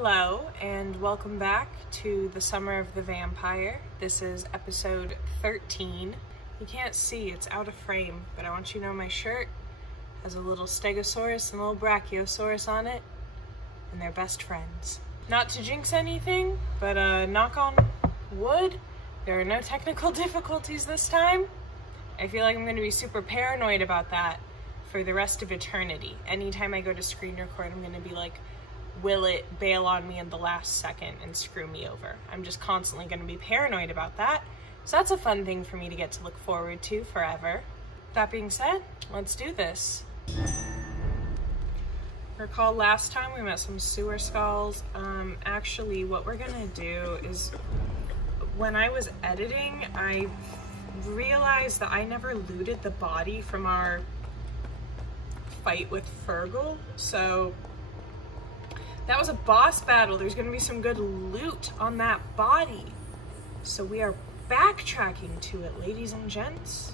Hello and welcome back to the Summer of the Vampire. This is episode 13. You can't see, it's out of frame, but I want you to know my shirt has a little stegosaurus and a little brachiosaurus on it, and they're best friends. Not to jinx anything, but knock on wood, there are no technical difficulties this time. I feel like I'm going to be super paranoid about that for the rest of eternity. Anytime I go to screen record, I'm going to be like, will it bail on me in the last second and screw me over? I'm just constantly going to be paranoid about that. So that's a fun thing for me to get to look forward to forever. That being said, let's do this. Recall last time we met some sewer skulls. Actually, what we're gonna do is, when I was editing, I realized that I never looted the body from our fight with Fergal. So that was a boss battle. There's gonna be some good loot on that body. So we are backtracking to it, ladies and gents.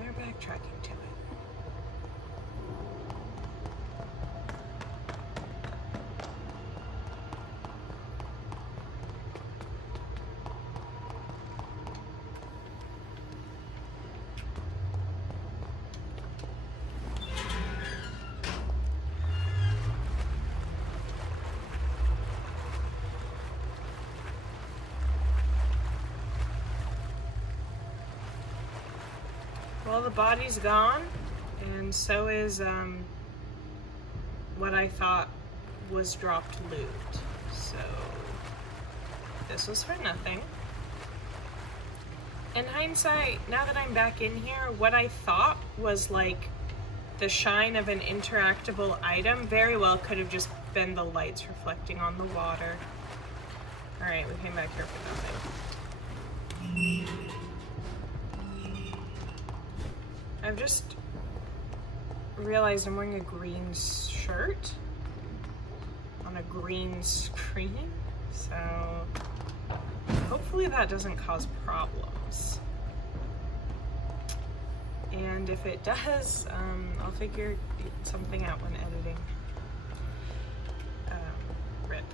We are backtracking to it. Well, the body's gone, and so is what I thought was dropped loot. So this was for nothing. In hindsight, now that I'm back in here, what I thought was like the shine of an interactable item very well could have just been the lights reflecting on the water. Alright, we came back here for nothing. I've just realized I'm wearing a green shirt on a green screen, so hopefully that doesn't cause problems. And if it does, I'll figure something out when editing. Rip.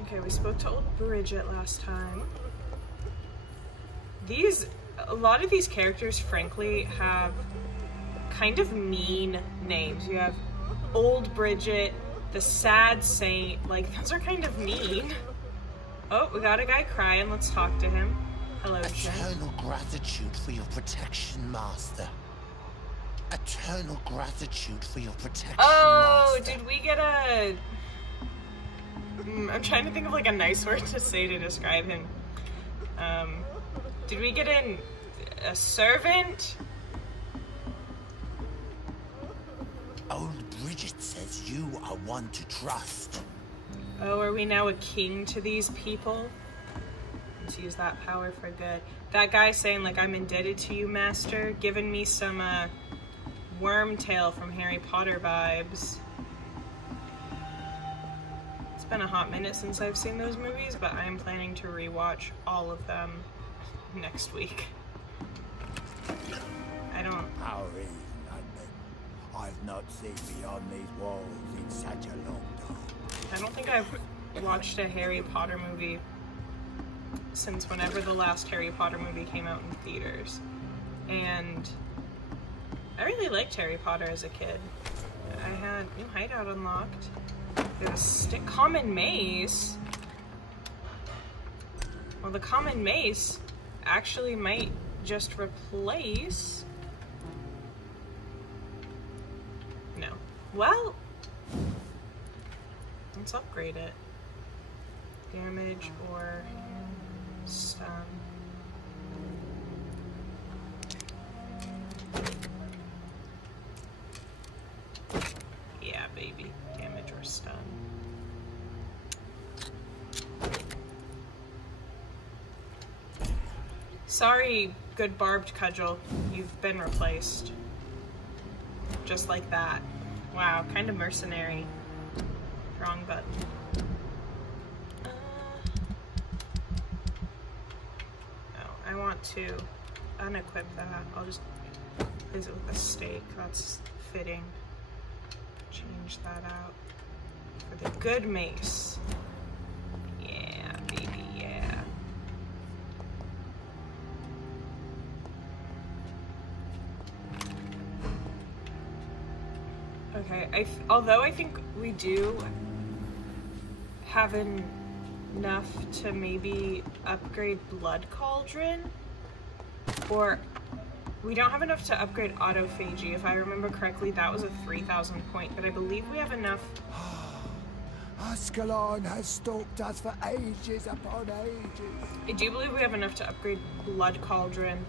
Okay, we spoke to old Bridget last time. A lot of these characters, frankly, have kind of mean names. You have Old Bridget, the Sad Saint, like, those are kind of mean. Oh, we got a guy crying, let's talk to him. Hello, Jen. Eternal gratitude for your protection, Master. Eternal gratitude for your protection, Master. Did we get a... I'm trying to think of like a nice word to say to describe him. Did we get a servant? Old Bridget says you are one to trust. Oh, are we now a king to these people? Let's use that power for good. That guy saying like, I'm indebted to you, master, giving me some Wormtail from Harry Potter vibes. It's been a hot minute since I've seen those movies, but I am planning to rewatch all of them next week. I don't... How is London? I've not seen beyond these walls in such a long time. I don't think I've watched a Harry Potter movie since whenever the last Harry Potter movie came out in theaters. And I really liked Harry Potter as a kid. I had new hideout unlocked. There's a common mace. Well, the common mace actually might just replace... No. Well, let's upgrade it. Damage or stun. Yeah, baby. Damage or stun. Sorry, good barbed cudgel. You've been replaced. Just like that. Wow, kind of mercenary. Wrong button. No, I want to unequip that. I'll just replace it with a stake. That's fitting. Change that out for the good mace. Yeah, baby, yeah. Okay, although I think we do have enough to maybe upgrade Blood Cauldron, or we don't have enough to upgrade Autophagy. If I remember correctly, that was a 3,000 point, but I believe we have enough. Asylum has stalked us for ages upon ages. I do believe we have enough to upgrade Blood Cauldron.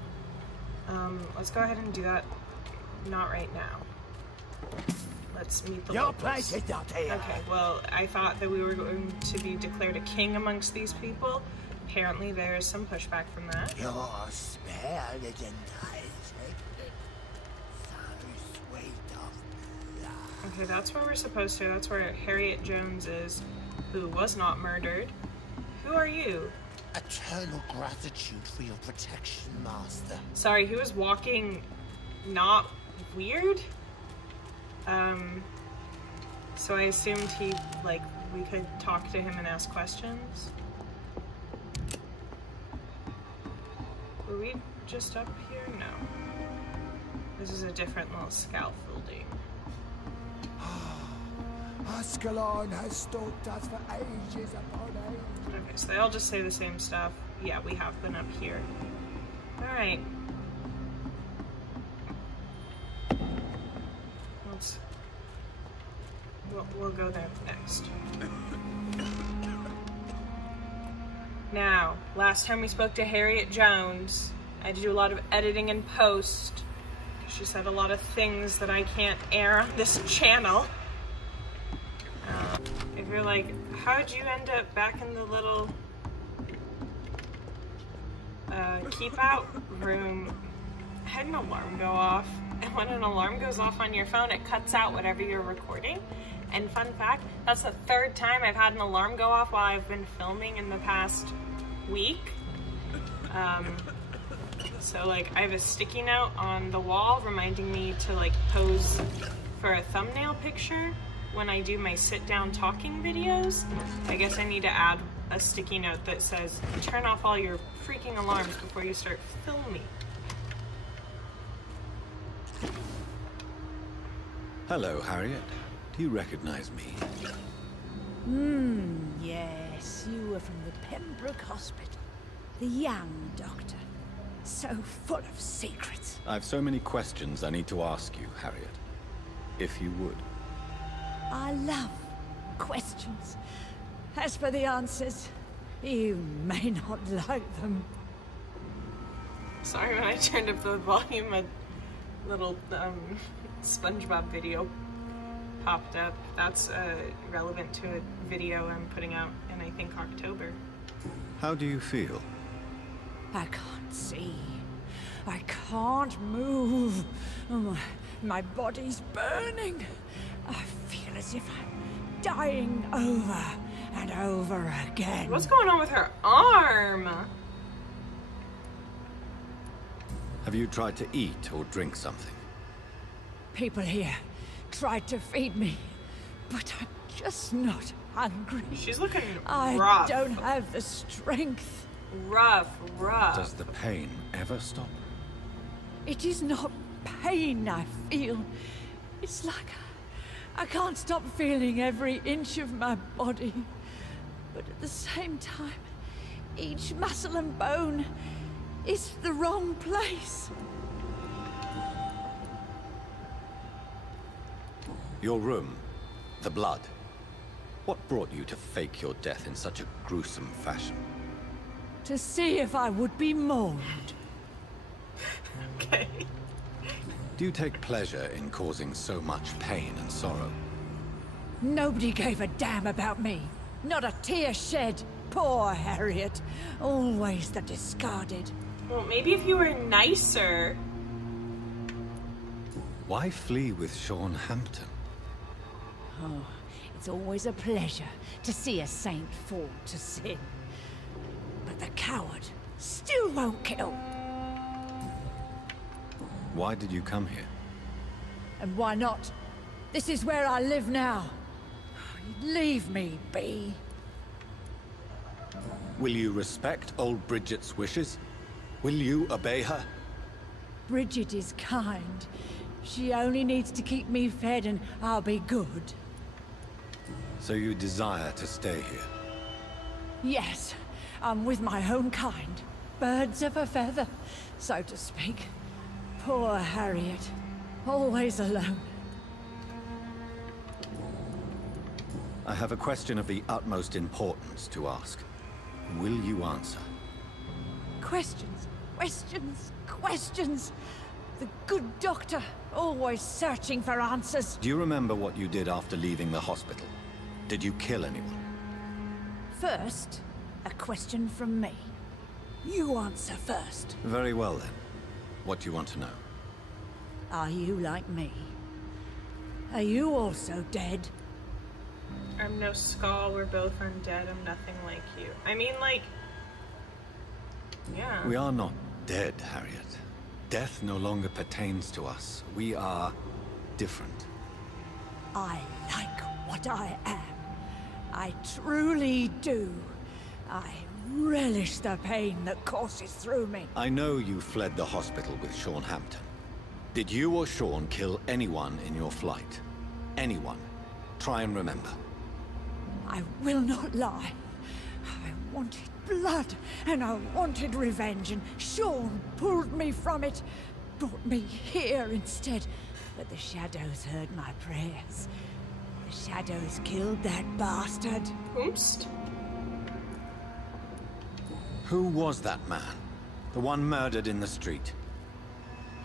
Let's go ahead and do that. Not right now. Let's meet the Your locals. place is not here. Okay, well, I thought that we were going to be declared a king amongst these people. Apparently, there is some pushback from that. Your spell is enticing. So sweet of blood. Okay, that's where we're supposed to. That's where Harriet Jones is, who was not murdered. Who are you? Eternal gratitude for your protection, Master. Sorry, he was walking not weird. So I assumed we could talk to him and ask questions. Were we just up here? No. This is a different little scaffolding. Asylum has stalked us for ages upon ages. Okay, so they all just say the same stuff. Yeah, we have been up here. Alright. We'll go there next. Now, last time we spoke to Harriet Jones, I had to do a lot of editing and post. She said a lot of things that I can't air on this channel. If you're like, how'd you end up back in the little keep out room? I had an alarm go off, and when an alarm goes off on your phone, it cuts out whatever you're recording. And fun fact, that's the third time I've had an alarm go off while I've been filming in the past week. So like I have a sticky note on the wall reminding me to like pose for a thumbnail picture when I do my sit down talking videos. I guess I need to add a sticky note that says, turn off all your freaking alarms before you start filming. Hello, Harriet. Do you recognize me? Yes, you were from the Pembroke Hospital. The young doctor. So full of secrets. I've so many questions I need to ask you, Harriet. If you would. I love questions. As for the answers, you may not like them. Sorry, when I turned up the volume, a little SpongeBob video popped up. That's relevant to a video I'm putting out in, I think, October. How do you feel? I can't see. I can't move. Oh, my body's burning. I feel as if I'm dying over and over again. What's going on with her arm? Have you tried to eat or drink something? People here tried to feed me, but I'm just not hungry. She's looking I rough. don't have the strength. Rough. Does the pain ever stop? It is not pain I feel. It's like I can't stop feeling every inch of my body. But at the same time, each muscle and bone is the wrong place. Your room, the blood. What brought you to fake your death in such a gruesome fashion? To see if I would be mourned. Okay. Do you take pleasure in causing so much pain and sorrow? Nobody gave a damn about me. Not a tear shed. Poor Harriet. Always the discarded. Well, maybe if you were nicer. Why flee with Shawn Hampton? Oh, it's always a pleasure to see a saint fall to sin. But the coward still won't kill. Why did you come here? And why not? This is where I live now. Leave me be. Will you respect old Bridget's wishes? Will you obey her? Bridget is kind. She only needs to keep me fed and I'll be good. So you desire to stay here? Yes, I'm with my own kind. Birds of a feather, so to speak. Poor Harriet. Always alone. I have a question of the utmost importance to ask. Will you answer? Questions, questions, questions. The good doctor, always searching for answers. Do you remember what you did after leaving the hospital? Did you kill anyone? First, a question from me. You answer first. Very well then. What do you want to know? Are you like me? Are you also dead? I'm no Skull, we're both undead, I'm nothing like you. I mean, like... yeah. We are not dead, Harriet. Death no longer pertains to us. We are different. I like what I am. I truly do. I relish the pain that courses through me. I know you fled the hospital with Shawn Hampton. Did you or Shawn kill anyone in your flight? Anyone? Try and remember. I will not lie. I wanted blood, and I wanted revenge, and Shawn pulled me from it, brought me here instead. But the shadows heard my prayers. The shadows killed that bastard. Oops. Who was that man? The one murdered in the street?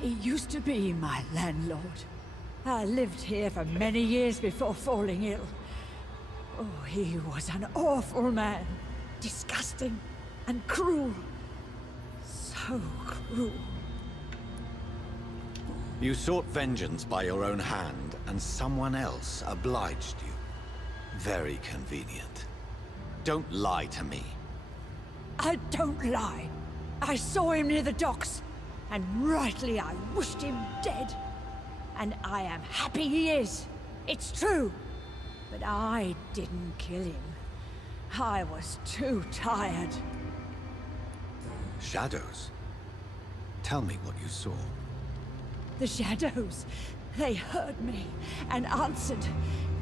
He used to be my landlord. I lived here for many years before falling ill. Oh, he was an awful man. Disgusting and cruel. So cruel. You sought vengeance by your own hand, and someone else obliged you. Very convenient. Don't lie to me. I don't lie. I saw him near the docks, and rightly I wished him dead. And I am happy he is. It's true. But I didn't kill him. I was too tired. Shadows? Tell me what you saw. The shadows, they heard me and answered.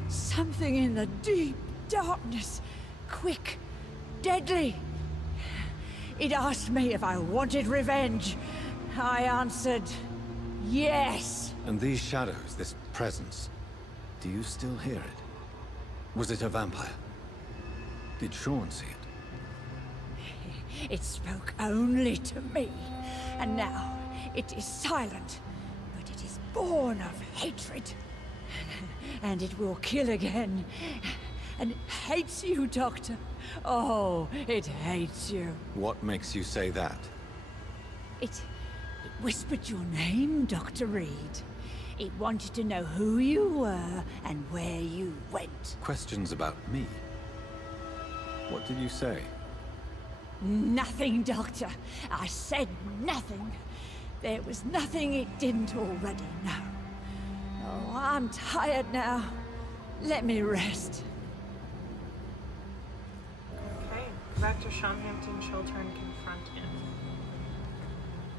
Something in the deep darkness. Quick, deadly. It asked me if I wanted revenge. I answered, yes. And these shadows, this presence, do you still hear it? Was it a vampire? Did Shawn see it? It spoke only to me, and now it is silent, but it is born of hatred. And it will kill again. And it hates you, Doctor. Oh, it hates you. What makes you say that? It whispered your name, Dr. Reed. It wanted to know who you were and where you went. Questions about me? What did you say? Nothing, Doctor. I said nothing. There was nothing it didn't already know. Oh, I'm tired now. Let me rest. Okay, go back to Shawn Hampton, shelter, and confront him.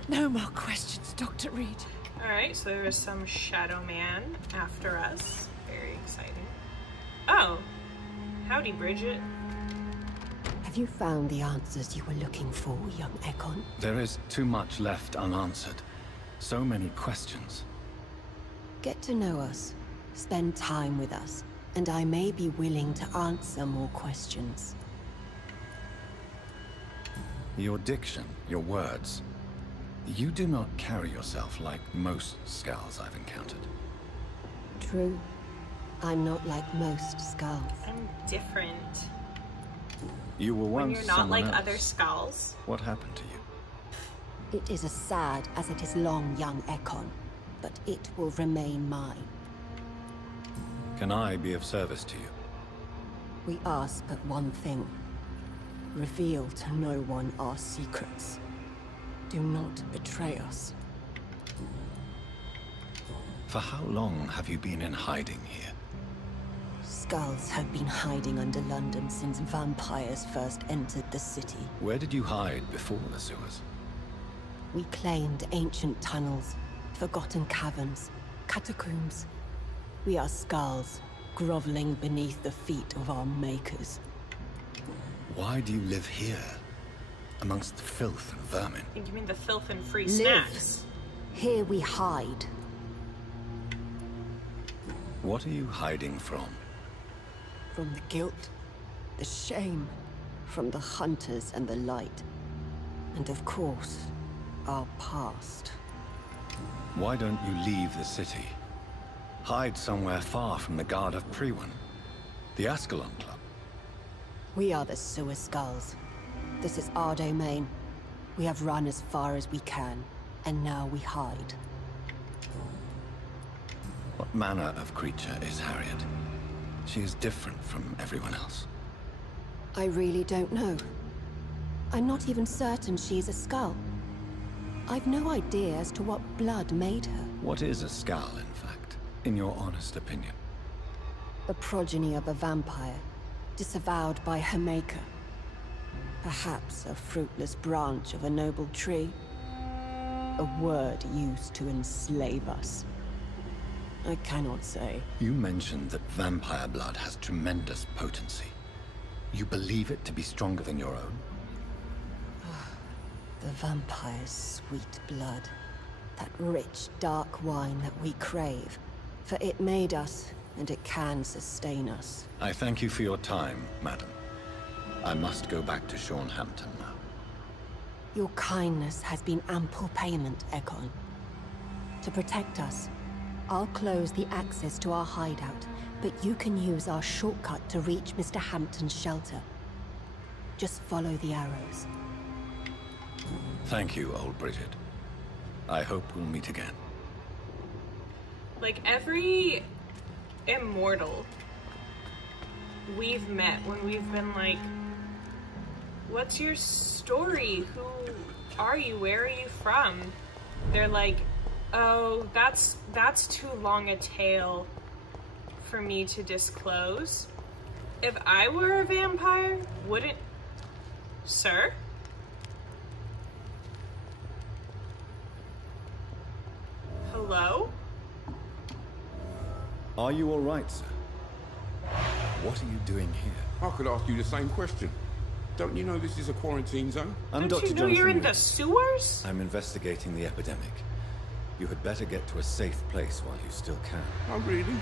No more questions, Dr. Reed. Alright, so there is some shadow man after us. Very exciting. Oh! Howdy, Bridget. Have you found the answers you were looking for, young Ekon? There is too much left unanswered. So many questions. Get to know us. Spend time with us. And I may be willing to answer more questions. Your diction, your words. You do not carry yourself like most Skulls I've encountered. True. I'm not like most Skulls. I'm different. You were once When you're not someone like else. other Skulls. What happened to you? It is as sad as it is long, young Ekon. But it will remain mine. Can I be of service to you? We ask but one thing. Reveal to no one our secrets. Do not betray us. For how long have you been in hiding here? Skulls have been hiding under London since vampires first entered the city. Where did you hide before the sewers? We claimed ancient tunnels, forgotten caverns, catacombs. We are skulls, groveling beneath the feet of our makers. Why do you live here? Amongst the filth and vermin? I think you mean the filth and free Live. snacks. Here we hide. What are you hiding from? From the guilt, the shame, from the hunters and the light. And of course, our past. Why don't you leave the city? Hide somewhere far from the Guard of Priwen. The Asylum Club. We are the sewer skulls. This is our domain. We have run as far as we can, and now we hide. What manner of creature is Harriet? She is different from everyone else. I really don't know. I'm not even certain she's a skull. I've no idea as to what blood made her. What is a skull, in fact, in your honest opinion? The progeny of a vampire, disavowed by her maker. Perhaps a fruitless branch of a noble tree. A word used to enslave us. I cannot say. You mentioned that vampire blood has tremendous potency. You believe it to be stronger than your own? The vampire's sweet blood. That rich, dark wine that we crave. For it made us, and it can sustain us. I thank you for your time, madam. I must go back to Shawn Hampton now. Your kindness has been ample payment, Egon. To protect us, I'll close the access to our hideout, but you can use our shortcut to reach Mr. Hampton's shelter. Just follow the arrows. Thank you, old Bridget. I hope we'll meet again. Like, every immortal we've met when we've been like, what's your story? Who are you? Where are you from? They're like, oh, that's too long a tale for me to disclose. If I were a vampire, wouldn't... Sir? Hello? Are you all right, sir? What are you doing here? I could ask you the same question. Don't you know this is a quarantine zone? I'm Don't Dr. you know Jonathan you're in Reed. the sewers? I'm investigating the epidemic. You had better get to a safe place while you still can. Oh, really?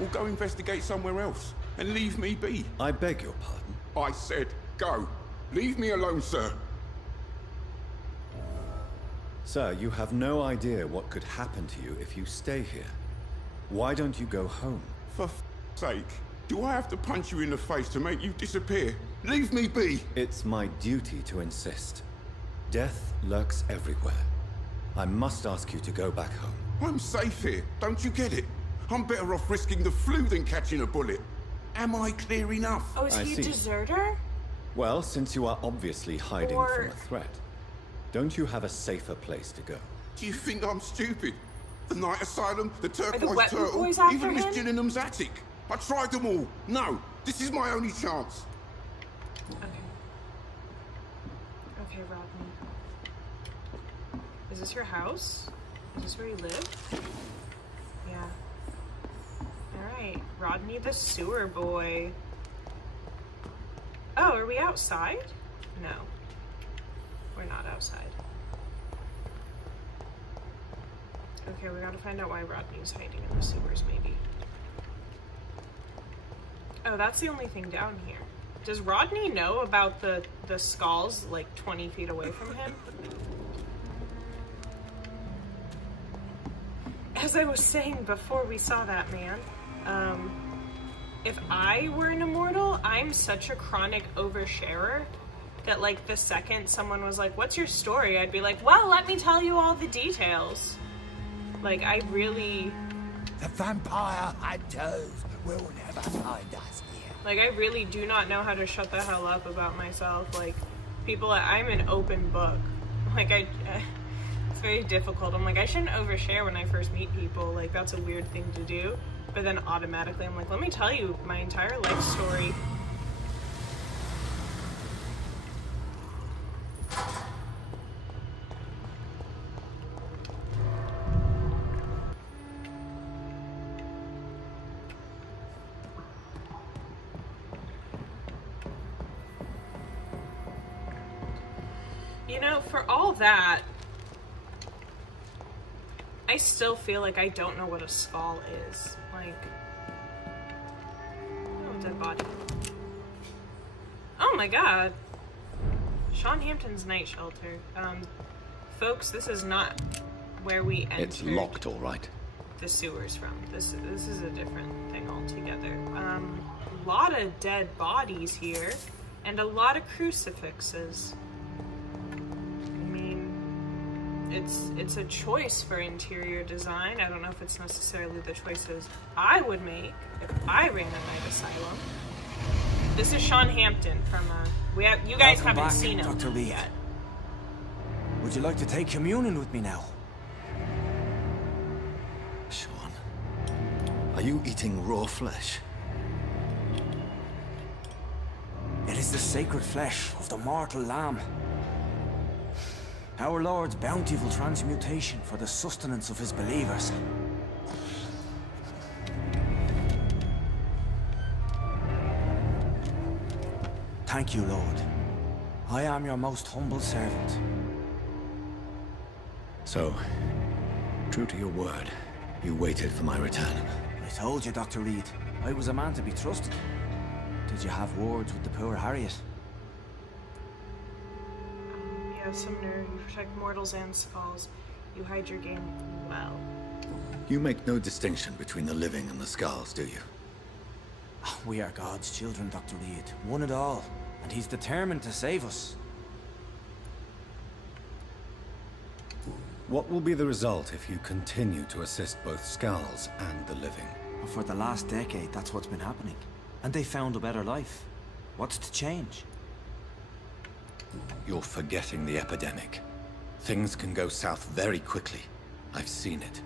Well, go investigate somewhere else and leave me be. I beg your pardon. I said go. Leave me alone, sir. Sir, you have no idea what could happen to you if you stay here. Why don't you go home? For sake, do I have to punch you in the face to make you disappear? Leave me be. It's my duty to insist. Death lurks everywhere. I must ask you to go back home. I'm safe here. Don't you get it? I'm better off risking the flu than catching a bullet. Am I clear enough? Oh, is I he a see. deserter? Well, since you are obviously hiding Or- from a threat, don't you have a safer place to go? Do you think I'm stupid? The Night Asylum, the Turquoise Wet Turtle, Boys after even Miss him? Gillingham's attic. I tried them all. No, this is my only chance. Okay. Okay, Rodney. Is this your house? Is this where you live? Yeah. Alright, Rodney the sewer boy. Oh, are we outside? No. We're not outside. Okay, we gotta find out why Rodney's hiding in the sewers, maybe. Oh, that's the only thing down here. Does Rodney know about the skulls, like, 20 feet away from him? As I was saying before we saw that man, if I were an immortal, I'm such a chronic oversharer that, like, the second someone was like, what's your story? I'd be like, well, let me tell you all the details. Like, I really... The vampire hunters will never find us here. Like, I really do not know how to shut the hell up about myself. Like, people, I'm an open book. Like, it's It's very difficult. I'm like, I shouldn't overshare when I first meet people. Like, that's a weird thing to do. But then automatically I'm like, let me tell you my entire life story. You know, for all that, I still feel like I don't know what a skull is. Like, oh, dead body. Oh my god. Shawn Hampton's night shelter. Folks, this is not where we entered. It's locked, all right. The sewers from. This is a different thing altogether. A lot of dead bodies here, and a lot of crucifixes. It's a choice for interior design. I don't know if it's necessarily the choices I would make if I ran a night asylum. This is Shawn Hampton from you guys haven't seen him Dr. Reed. yet. Would you like to take communion with me now? Shawn, are you eating raw flesh? It is the sacred flesh of the mortal lamb. Our Lord's bountiful transmutation for the sustenance of his believers. Thank you, Lord. I am your most humble servant. So, true to your word, you waited for my return. I told you, Dr. Reed, I was a man to be trusted. Did you have words with the poor Harriet? You have some nerve. You protect mortals and skulls. You hide your game well. You make no distinction between the living and the skulls, do you? We are God's children, Dr. Reed. One and all. And he's determined to save us. What will be the result if you continue to assist both skulls and the living? For the last decade, that's what's been happening. And they found a better life. What's to change? You're forgetting the epidemic. Things can go south very quickly. I've seen it.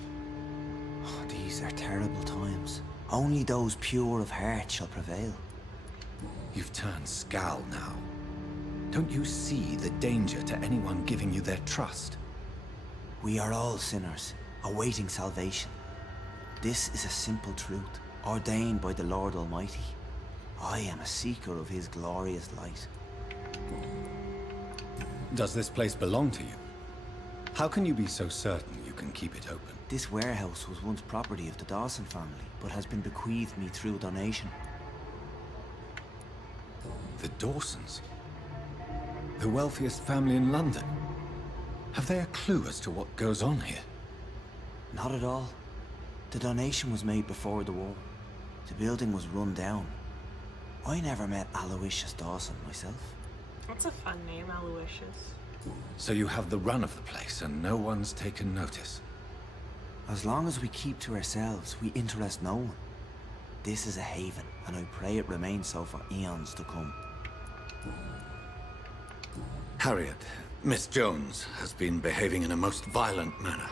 Oh, these are terrible times. Only those pure of heart shall prevail. You've turned Skal now. Don't you see the danger to anyone giving you their trust? We are all sinners, awaiting salvation. This is a simple truth, ordained by the Lord Almighty. I am a seeker of his glorious light. Does this place belong to you? How can you be so certain you can keep it open? This warehouse was once property of the Dawson family, but has been bequeathed me through donation. The Dawsons? The wealthiest family in London? Have they a clue as to what goes on here? Not at all. The donation was made before the war. The building was run down. I never met Aloysius Dawson myself. That's a fun name, Aloysius. So you have the run of the place and no one's taken notice? As long as we keep to ourselves, we interest no one. This is a haven, and I pray it remains so for eons to come. Harriet, Miss Jones, has been behaving in a most violent manner.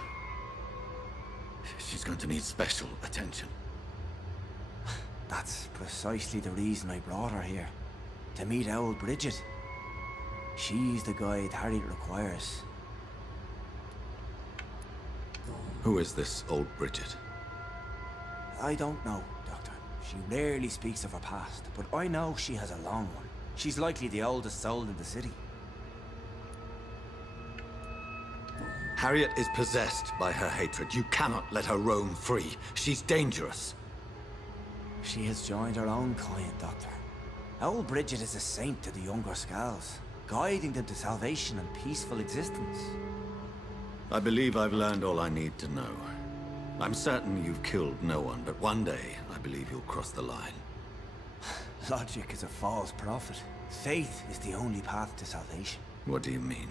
She's going to need special attention. That's precisely the reason I brought her here. To meet old Bridget. She's the guide Harriet requires. Who is this old Bridget? I don't know, Doctor. She rarely speaks of her past, but I know she has a long one. She's likely the oldest soul in the city. Harriet is possessed by her hatred. You cannot let her roam free. She's dangerous. She has joined her own kind, Doctor. Old Bridget is a saint to the younger Skals, guiding them to salvation and peaceful existence. I believe I've learned all I need to know. I'm certain you've killed no one, but one day I believe you'll cross the line. Logic is a false prophet. Faith is the only path to salvation. What do you mean?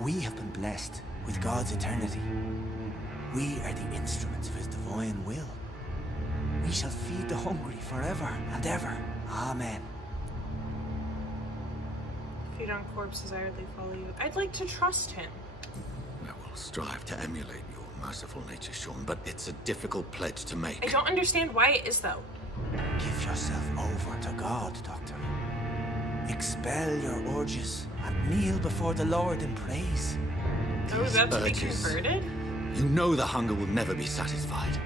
We have been blessed with God's eternity. We are the instruments of his divine will. We shall feed the hungry forever and ever. Amen. Feed on corpses, I hardly follow you. I'd like to trust him. I will strive to emulate your merciful nature, Shawn, but it's a difficult pledge to make. I don't understand why it is, though. Give yourself over to God, Doctor. Expel your urges and kneel before the Lord in praise. Oh, is that to be urges. converted? You know the hunger will never be satisfied.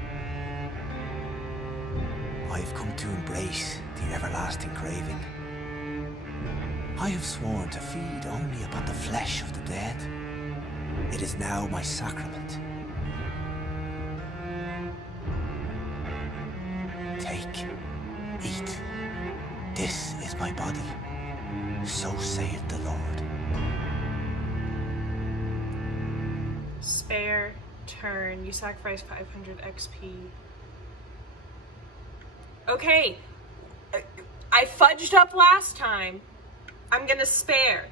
I've come to embrace the everlasting craving. I have sworn to feed only upon the flesh of the dead. It is now my sacrament. Take, eat. This is my body. So saith the Lord. Spare turn. You sacrifice 500 XP. Okay. I fudged up last time. I'm gonna spare.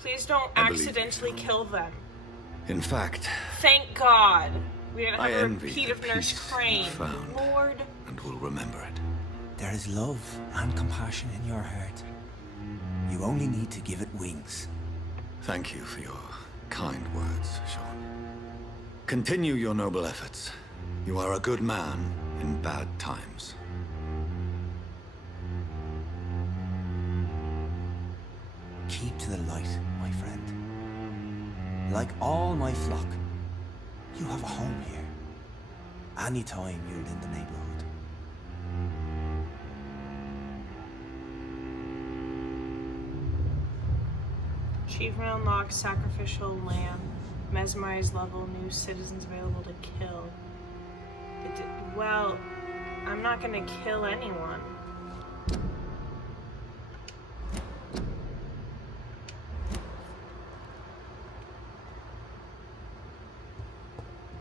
Please don't accidentally kill them. In fact, Thank God. We didn't I have a envy repeat the of Nurse peace Crane. you found. Lord. and will remember it. There is love and compassion in your heart. You only need to give it wings. Thank you for your kind words, Shawn. Continue your noble efforts. You are a good man in bad times. Keep to the light, my friend. Like all my flock, you have a home here. Anytime you're in the neighborhood. Achievement unlocked, sacrificial lamb. Mesmerize level, new citizens available to kill. Well, I'm not gonna kill anyone.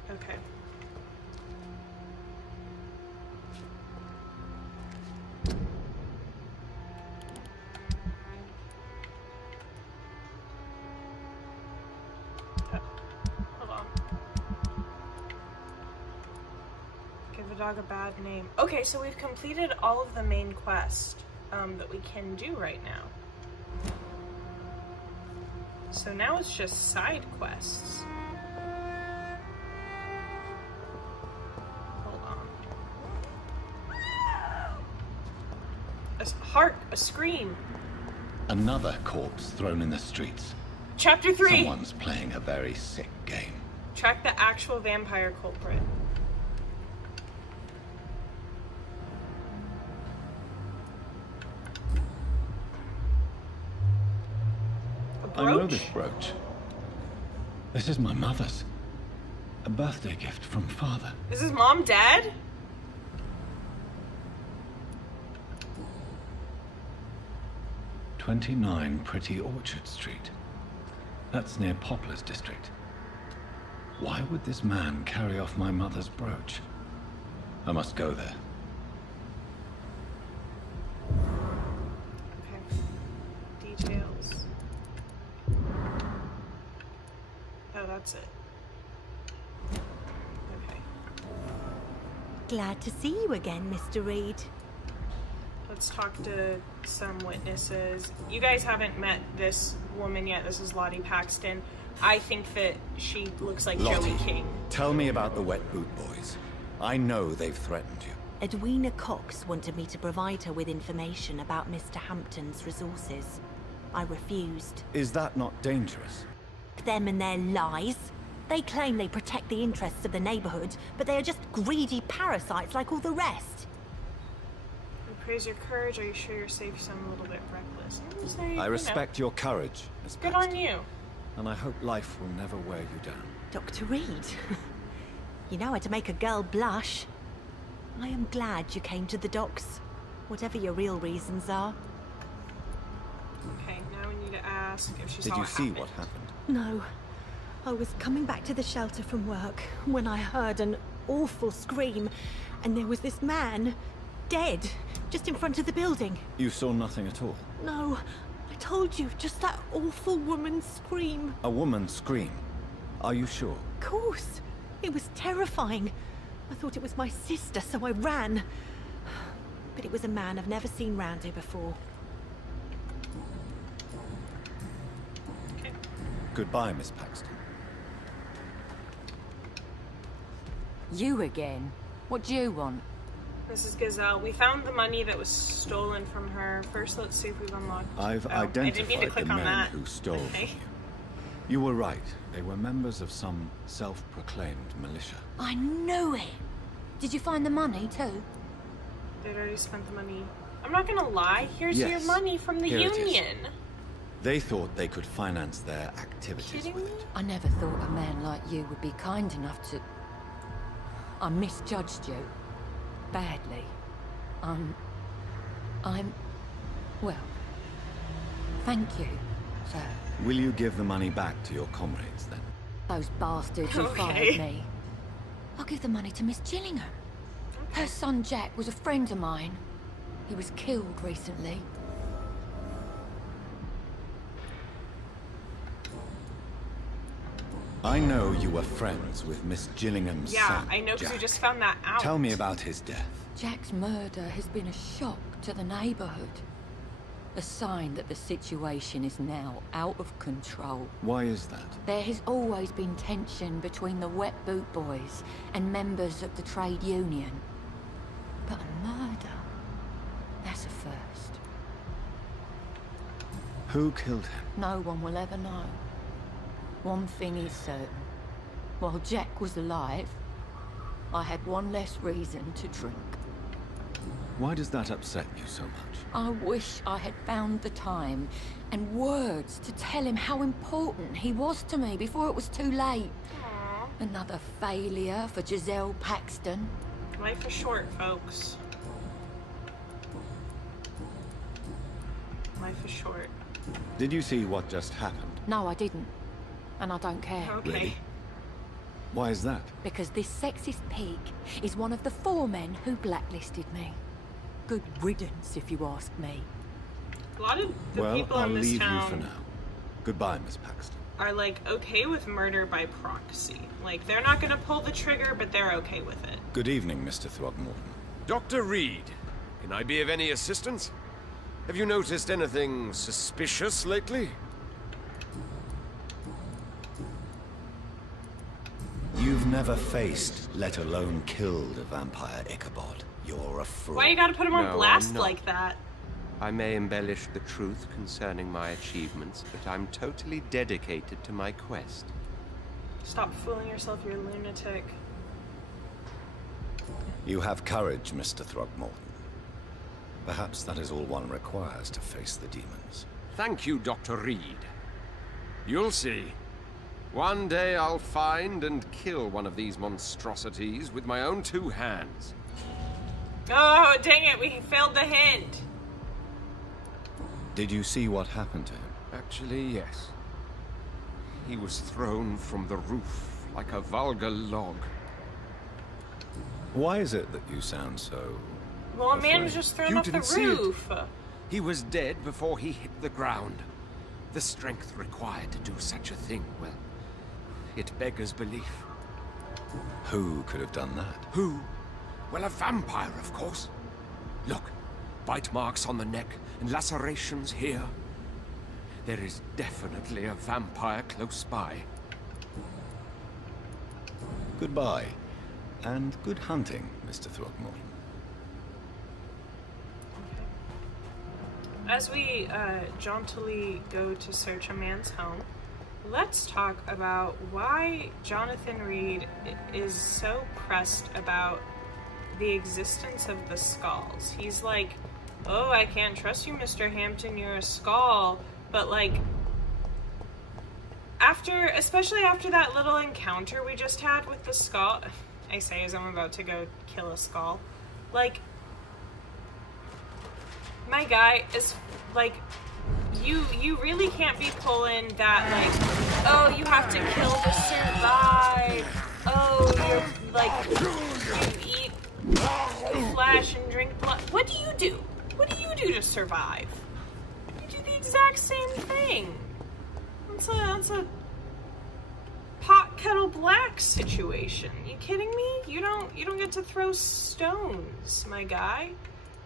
Okay. Hold on. Give the dog a bad name. Okay, so we've completed all of the main quest that we can do right now. So now it's just side quests. Hold on. Hark! A scream! Another corpse thrown in the streets. Chapter 3! Someone's playing a very sick game. Track the actual vampire culprit. I know this brooch. This is my mother's. A birthday gift from father. Is his mom dead? "29 Pretty Orchard Street. That's near Poplar's district. Why would this man carry off my mother's brooch? I must go there. Okay. Details. Oh, that's it. Okay. Glad to see you again, Mr. Reed. Let's talk to some witnesses. You guys haven't met this woman yet. This is Lottie Paxton. I think that she looks like Lottie, Joey King. tell me about the Wet Boot Boys. I know they've threatened you. Edwina Cox wanted me to provide her with information about Mr. Hampton's resources. I refused. Is that not dangerous? Them and their lies. They claim they protect the interests of the neighborhood, but they are just greedy parasites like all the rest. I praise your courage. Are you sure you're safe? You sound a little bit reckless. I respect your courage, Miss Good Paxton. on you. And I hope life will never wear you down. Dr. Reed, you know how to make a girl blush. I am glad you came to the docks, whatever your real reasons are. Okay, now we need to ask if she Did saw you what see happened. what happened? No. I was coming back to the shelter from work when I heard an awful scream, and there was this man, dead, just in front of the building. You saw nothing at all? No, I told you, just that awful woman's scream. A woman scream? Are you sure? Of course. It was terrifying. I thought it was my sister, so I ran. But it was a man I've never seen round here before. Goodbye, Miss Paxton. You again? What do you want? Mrs. Gazelle, we found the money that was stolen from her. First, let's see if we've unlocked... I've identified the men who stole from you. You were right. They were members of some self-proclaimed militia. I knew it! Did you find the money, too? They'd already spent the money. I'm not gonna lie. Here's your money from the Union. They thought they could finance their activities with it. I never thought a man like you would be kind enough to... I misjudged you. Badly. Well, thank you, sir. Will you give the money back to your comrades, then? Those bastards who fired me. I'll give the money to Miss Gillingham. Her son Jack was a friend of mine. He was killed recently. I know you were friends with Miss Gillingham's son, Yeah, I know, because we just found that out. Tell me about his death. Jack's murder has been a shock to the neighborhood. A sign that the situation is now out of control. Why is that? There has always been tension between the Wet Boot Boys and members of the trade union. But a murder? That's a first. Who killed him? No one will ever know. One thing is certain. While Jack was alive, I had one less reason to drink. Why does that upset you so much? I wish I had found the time and words to tell him how important he was to me before it was too late. Aww. Another failure for Giselle Paxton. Life is short, folks. Life is short. Did you see what just happened? No, I didn't. And I don't care. Okay. Really? Why is that? Because this sexist pig is one of the 4 men who blacklisted me. Good riddance, if you ask me. A lot of the people I'll in this leave town you for now. Goodbye, Miss Paxton. are like okay with murder by proxy. Like they're not gonna pull the trigger, but they're okay with it. Good evening, Mr. Throgmorton. Dr. Reed, can I be of any assistance? Have you noticed anything suspicious lately? You've never faced, let alone killed, a vampire, Ichabod. You're a fraud. Why you gotta put him on No, blast I'm not. like that? I may embellish the truth concerning my achievements, but I'm totally dedicated to my quest. Stop fooling yourself, you're a lunatic. You have courage, Mr. Throgmorton. Perhaps that is all one requires to face the demons. Thank you, Dr. Reed. You'll see. One day I'll find and kill one of these monstrosities with my own 2 hands. Oh, dang it, we failed the hint. Did you see what happened to him? Actually, yes. He was thrown from the roof like a vulgar log. Why is it that you sound so... Well, a man afraid? was just thrown You off the didn't see it. roof. He was dead before he hit the ground. The strength required to do such a thing, well, it beggars belief. Who could have done that? Who? Well, a vampire, of course. Look, bite marks on the neck and lacerations here. There is definitely a vampire close by. Goodbye. And good hunting, Mr. Throgmorton. As we jauntily go to search a man's home, let's talk about why Jonathan Reed is so pressed about the existence of the skulls. He's like, oh, I can't trust you, Mr. Hampton, you're a skull. But like, especially after that little encounter we just had with the skull, I say as I'm about to go kill a skull, like, my guy is like, you really can't be pulling that like, oh, you have to kill to survive. Oh, you're like, you eat flesh and drink blood. What do you do? What do you do to survive? You do the exact same thing. That's a pot kettle black situation. You kidding me? You don't get to throw stones, my guy.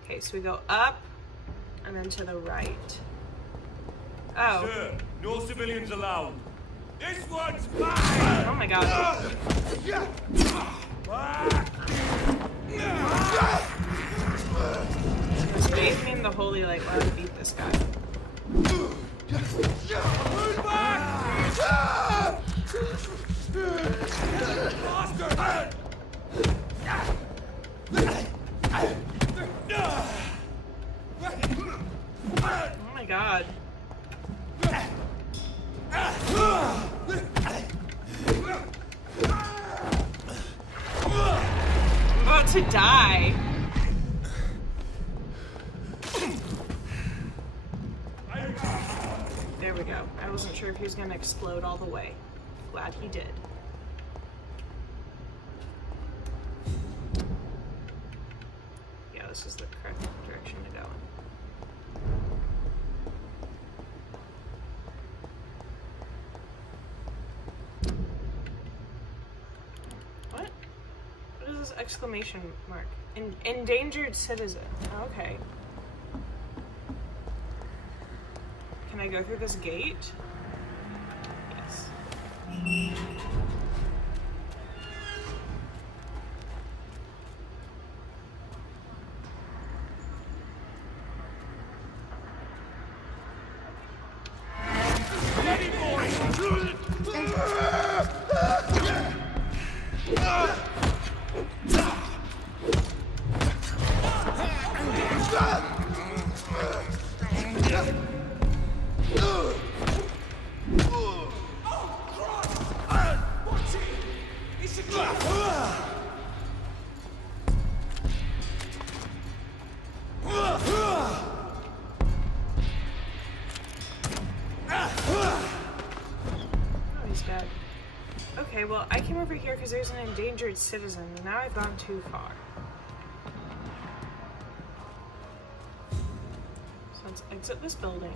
Okay, so we go up and then to the right. Oh. Sir, no civilians allowed. This one's mine! Oh my god. This gave me the holy light while I beat this guy. Oh my god. I'm about to die. There we go. I wasn't sure if he was going to explode all the way. Glad he did. Yeah, this is the correct direction to go in. What? What is this exclamation mark? Endangered Citizen. Okay. Can I go through this gate? Yes. Okay, well, I came over here because there's an endangered citizen, and now I've gone too far. So let's exit this building.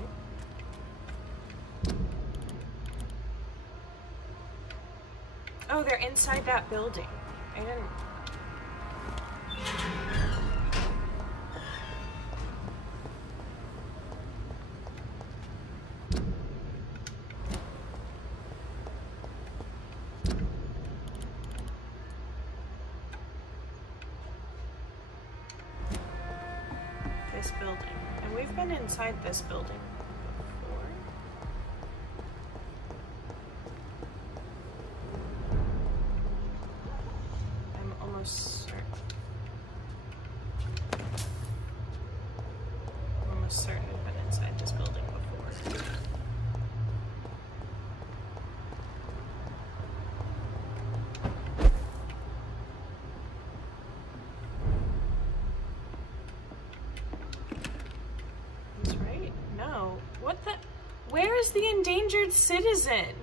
Oh, they're inside that building. I didn't... This building. And we've been inside this building before. I'm almost certain. I'm almost certain we've been inside this building before. Where is the endangered citizen?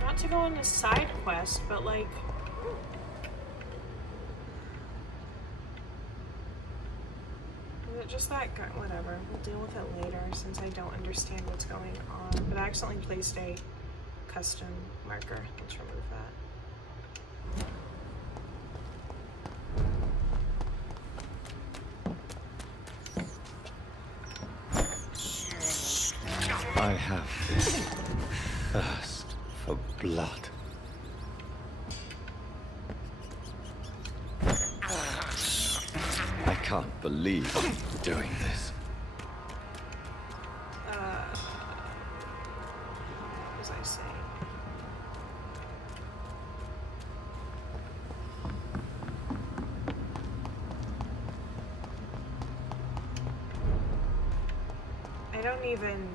Not to go on a side quest, but like... Is it just that guy? Whatever. We'll deal with it later since I don't understand what's going on. But I accidentally placed a custom marker. Let's remove that. I have this thirst for blood. I can't believe I'm doing this. What was I saying? I don't even...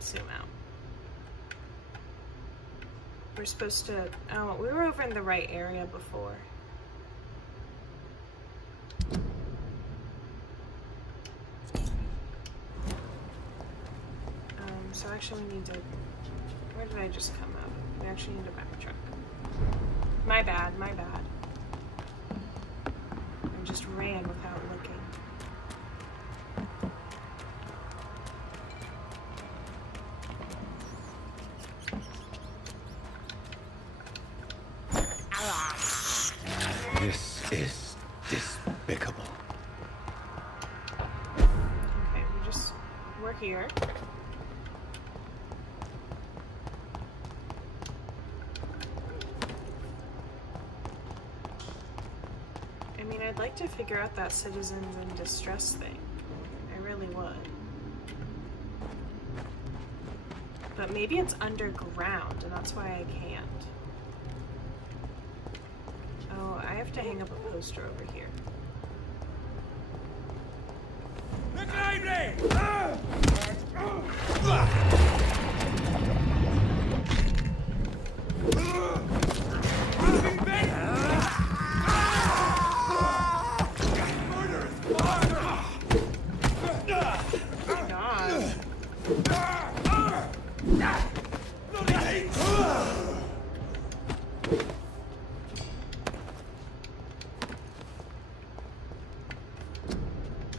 Zoom out. We're supposed to... Oh, we were over in the right area before. So actually we need to... Where did I just come up? We actually need to backtrack. My bad, my bad. I'm just just ran without looking. This is despicable. Okay, we're here. I mean, I'd like to figure out that citizens in distress thing. I really would. But maybe it's underground, and that's why I can't. Oh, I have to hang up a poster over here.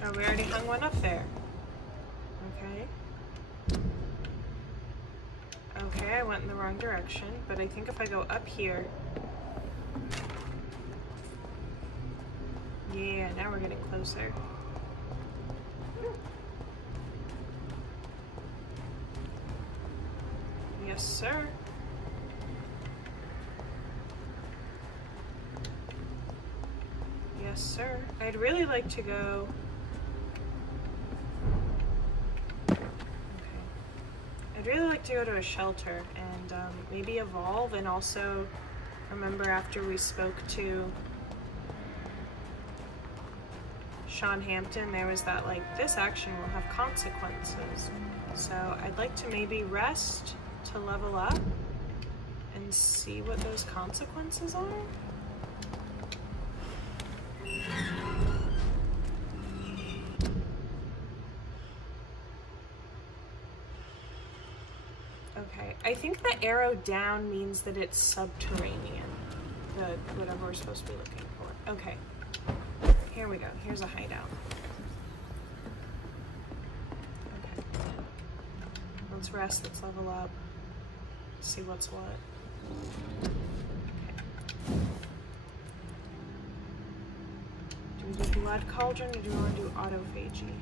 Oh, we already hung one up there. Okay. Okay, I went in the wrong direction, but I think if I go up here... Yeah, now we're getting closer. Yes, sir. Yes, sir. I'd really like to go... I'd really like to go to a shelter and maybe evolve, and also remember after we spoke to Shawn Hampton, there was that, like, this action will have consequences. So I'd like to maybe rest to level up and see what those consequences are. Okay, I think the arrow down means that it's subterranean, whatever we're supposed to be looking for. Okay, here we go. Here's a hideout. Okay, let's rest, let's level up, see what's what. Okay. Do we do blood cauldron, or do we want to do autophagy?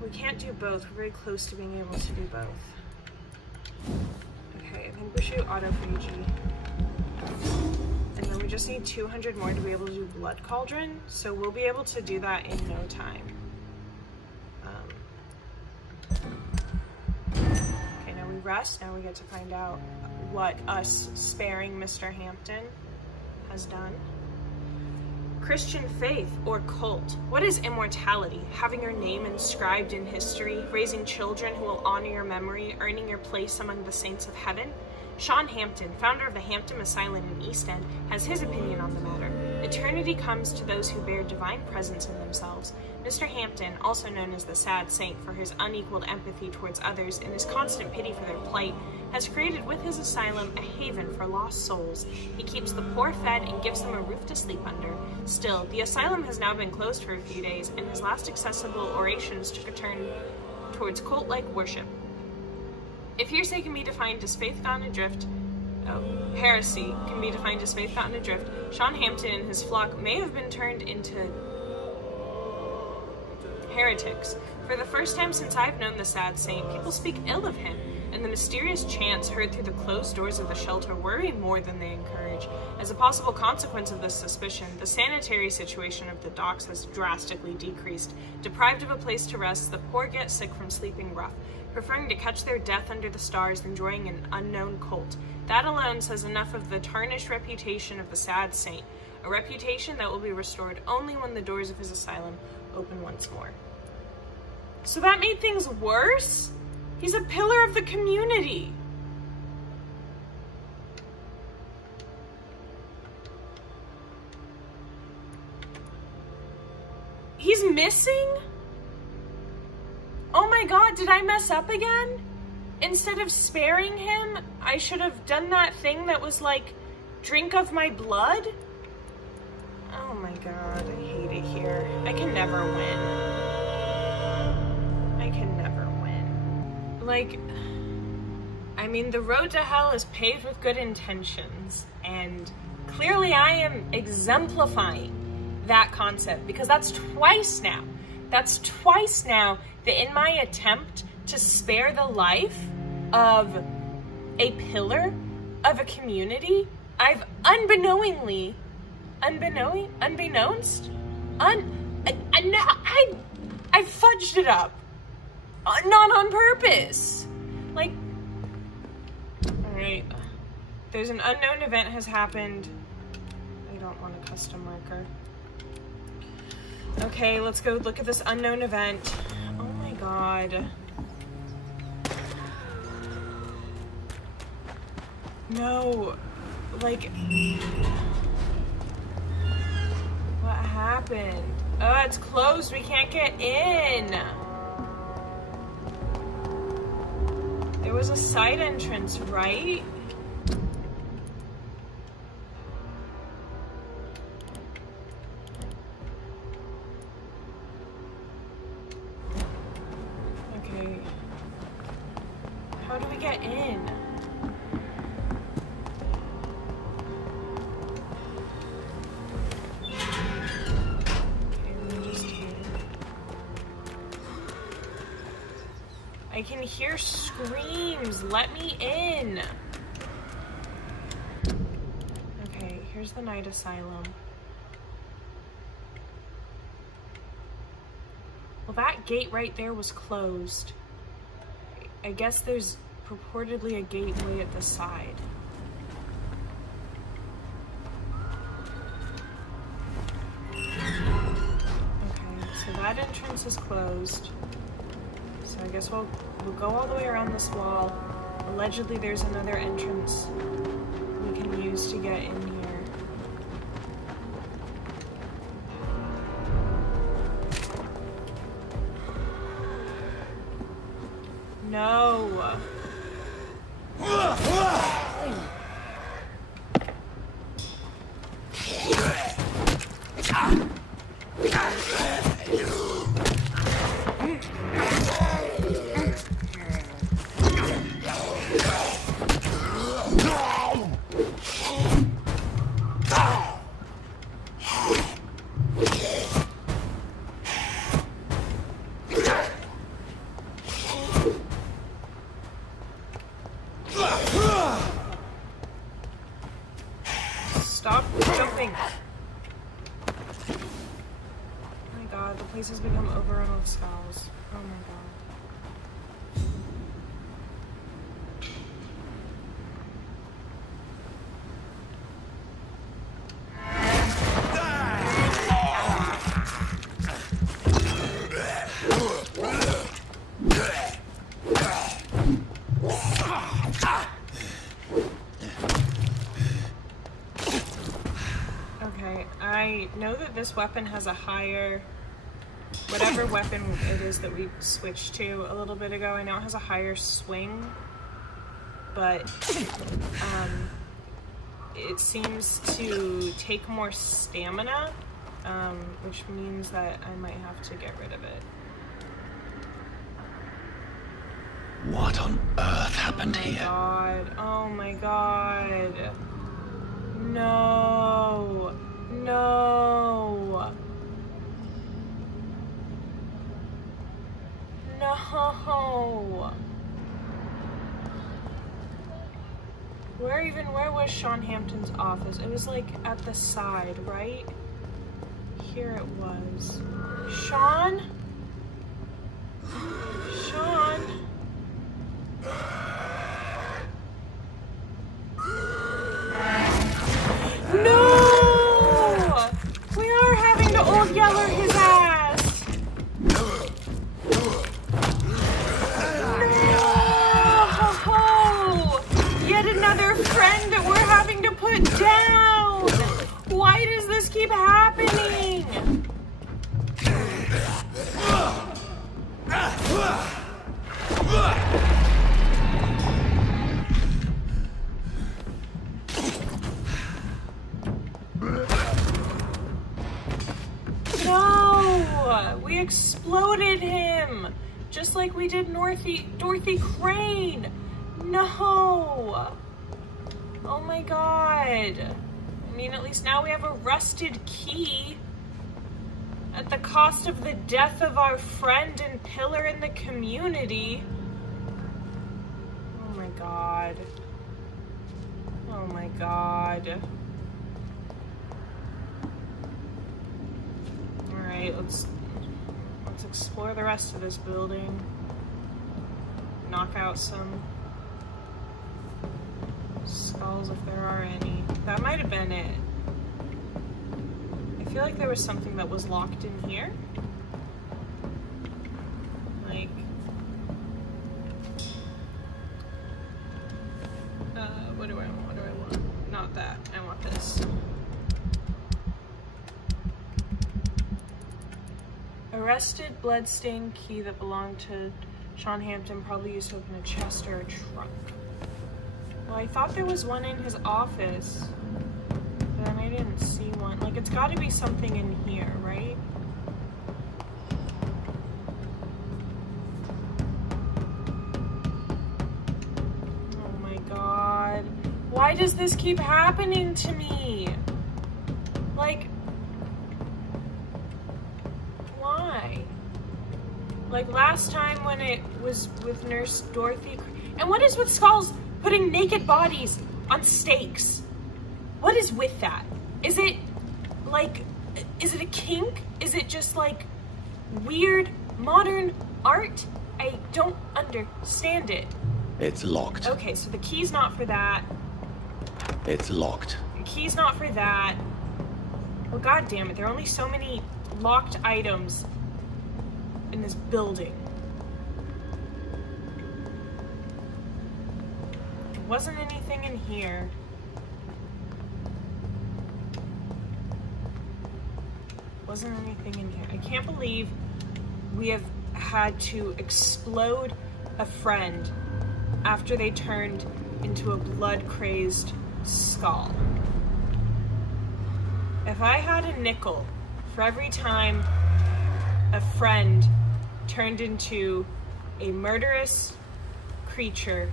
We can't do both. We're very close to being able to do both. Okay, I think we should do autophagy. And then we just need 200 more to be able to do blood cauldron, so we'll be able to do that in no time. Okay, now we rest. Now we get to find out what us sparing Mr. Hampton has done. Christian faith or cult? What is immortality? Having your name inscribed in history, raising children who will honor your memory, earning your place among the saints of heaven? Shawn Hampton, founder of the Hampton Asylum in East End, has his opinion on the matter. Eternity comes to those who bear divine presence in themselves. Mr. Hampton, also known as the Sad Saint for his unequaled empathy towards others and his constant pity for their plight, has created with his asylum a haven for lost souls. He keeps the poor fed and gives them a roof to sleep under. Still, the asylum has now been closed for a few days, and his last accessible orations took a turn towards cult-like worship. If hearsay can be defined as faith gone adrift, heresy can be defined as faith gotten adrift, Shawn Hampton and his flock may have been turned into heretics. For the first time since I've known the Sad Saint, people speak ill of him, and the mysterious chants heard through the closed doors of the shelter worry more than they encourage. As a possible consequence of this suspicion, the sanitary situation of the docks has drastically decreased. Deprived of a place to rest, the poor get sick from sleeping rough, preferring to catch their death under the stars than joining an unknown cult. That alone says enough of the tarnished reputation of the Sad Saint, a reputation that will be restored only when the doors of his asylum open once more. So that made things worse? He's a pillar of the community. He's missing? Oh my god, did I mess up again? Instead of sparing him, I should have done that thing that was like, drink of my blood? Oh my god, I hate it here. I can never win. I can never win. Like, I mean, the road to hell is paved with good intentions, and clearly I am exemplifying that concept, because that's twice now. That's twice now that in my attempt to spare the life of a pillar of a community, I've unbeknownst, I fudged it up. Not on purpose. Like, alright. There's an unknown event has happened. I don't want a custom marker. Okay, let's go look at this unknown event. Oh my god. No. Like, what happened? Oh, it's closed. We can't get in. There was a side entrance, right? Okay. How do we get in? I can hear screams. Let me in. Okay, here's the night asylum. Well, that gate right there was closed. I guess there's purportedly a gateway at the side. Okay, so that entrance is closed. So I guess we'll go all the way around this wall. Allegedly there's another entrance we can use to get in here. No. Stop jumping. Oh my god, the place has become overrun with skulls. Oh my god. I know that this weapon has a higher, whatever weapon it is that we switched to a little bit ago, I know it has a higher swing, but it seems to take more stamina, which means that I might have to get rid of it. What on earth happened here? Oh my god. No. No. No. Where was Shawn Hampton's office? It was like at the side, right? Here it was. Shawn? Shawn? No! We are having to old yeller his ass! No! Yet another friend that we're having to put down! Why does this keep happening? We exploded him! Just like we did Dorothy Crane! No! Oh my god. I mean, at least now we have a rusted key. At the cost of the death of our friend and pillar in the community. Oh my god. Oh my god. Alright, let's explore the rest of this building. Knock out some skulls if there are any. That might have been it. I feel like there was something that was locked in here. Like, what do I want? What do I want? Not that. I want this. Arrested bloodstained key that belonged to Shawn Hampton, probably used to open a chest or a trunk. Well, I thought there was one in his office, but then I didn't see one. Like, it's gotta be something in here, right? Oh my god. Why does this keep happening to me? Like, why? Like last time when it was with Nurse Dorothy. And what is with skulls putting naked bodies on stakes? What is with that? Is it like, is it a kink? Is it just like weird modern art? I don't understand it. It's locked. Okay, so the key's not for that. It's locked. The key's not for that. Well, god damn it, there are only so many locked items in this building. There wasn't anything in here. Wasn't anything in here. I can't believe we have had to explode a friend after they turned into a blood-crazed skull. If I had a nickel for every time a friend turned into a murderous creature,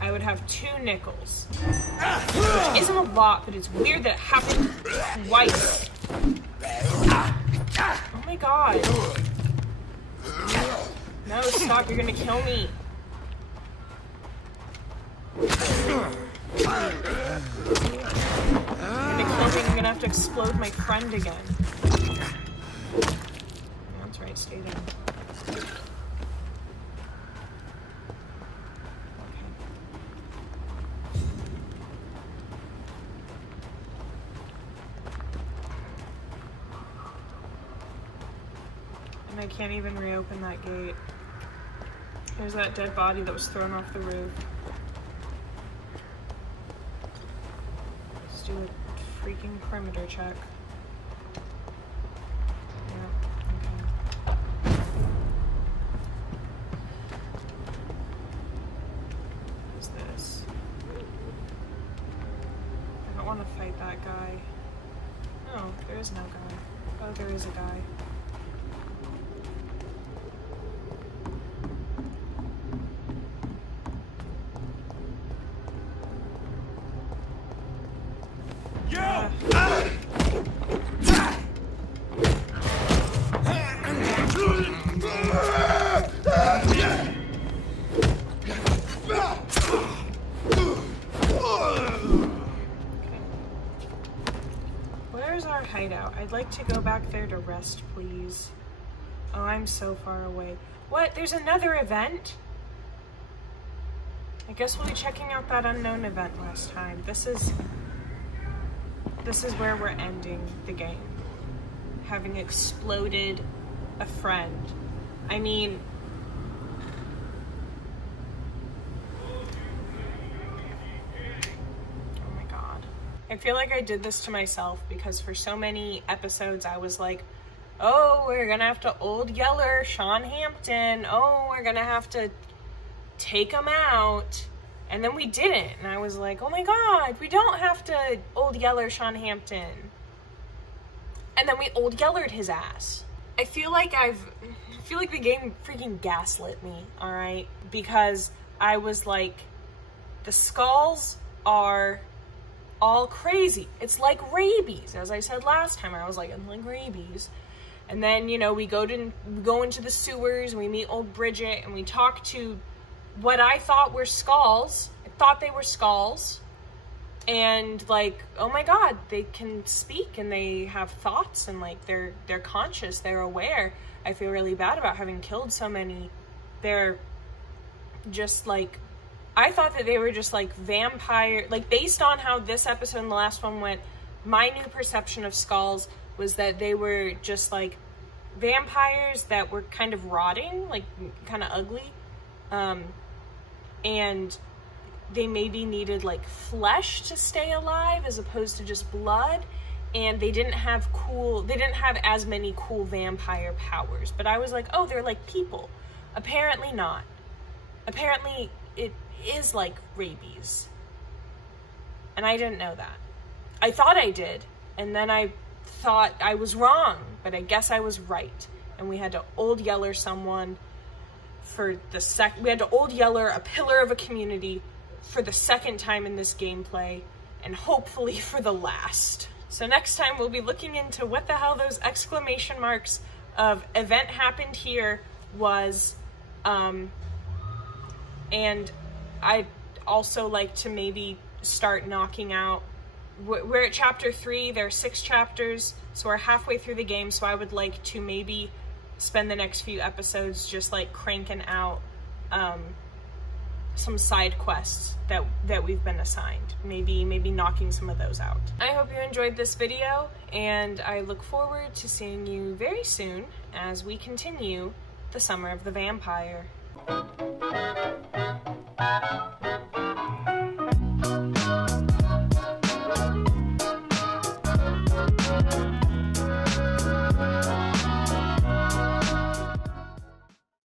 I would have 2 nickels. Which isn't a lot, but it's weird that it happened twice. Oh my god. No, stop, you're gonna kill me. You're gonna kill me, I'm gonna have to explode my friend again. That's right, stay there. And I can't even reopen that gate. There's that dead body that was thrown off the roof. Let's do a freaking perimeter check. Yeah, okay. What's this? I don't want to fight that guy. No, there is no guy. Oh, there is a guy. I'd like to go back there to rest, please. Oh, I'm so far away. What? There's another event? I guess we'll be checking out that unknown event last time. This is where we're ending the game. Having exploded a friend. I mean... I feel like I did this to myself because for so many episodes I was like, oh, we're gonna have to Old Yeller Shawn Hampton. Oh, we're gonna have to take him out. And then we didn't. And I was like, oh my god, we don't have to Old Yeller Shawn Hampton. And then we Old Yellered his ass. I feel like the game freaking gaslit me, alright? Because I was like, the skulls are all crazy. It's like rabies, as I said last time. I was like, I'm like rabies. And then, you know, we go into the sewers, and we meet old Bridget, and we talk to what I thought were skulls. I thought they were skulls. And like, oh my god, they can speak and they have thoughts and like they're conscious, they're aware. I feel really bad about having killed so many. They're just like, I thought that they were just like vampire, like based on how this episode and the last one went, my new perception of skulls was that they were just like vampires that were kind of rotting, like kind of ugly. And they maybe needed like flesh to stay alive as opposed to just blood, and they didn't have as many cool vampire powers. But I was like, oh, they're like people. Apparently not. Apparently it is like rabies. And I didn't know that. I thought I did, and then I thought I was wrong, but I guess I was right. And we had to Old Yeller someone for the we had to Old Yeller a pillar of a community for the second time in this gameplay, and hopefully for the last. So next time we'll be looking into what the hell those exclamation marks of event happened here was, and I'd also like to maybe start knocking out, we're at chapter 3, there are 6 chapters, so we're halfway through the game, so I would like to maybe spend the next few episodes just like cranking out some side quests that we've been assigned. Maybe knocking some of those out. I hope you enjoyed this video, and I look forward to seeing you very soon as we continue the Summer of the Vampire.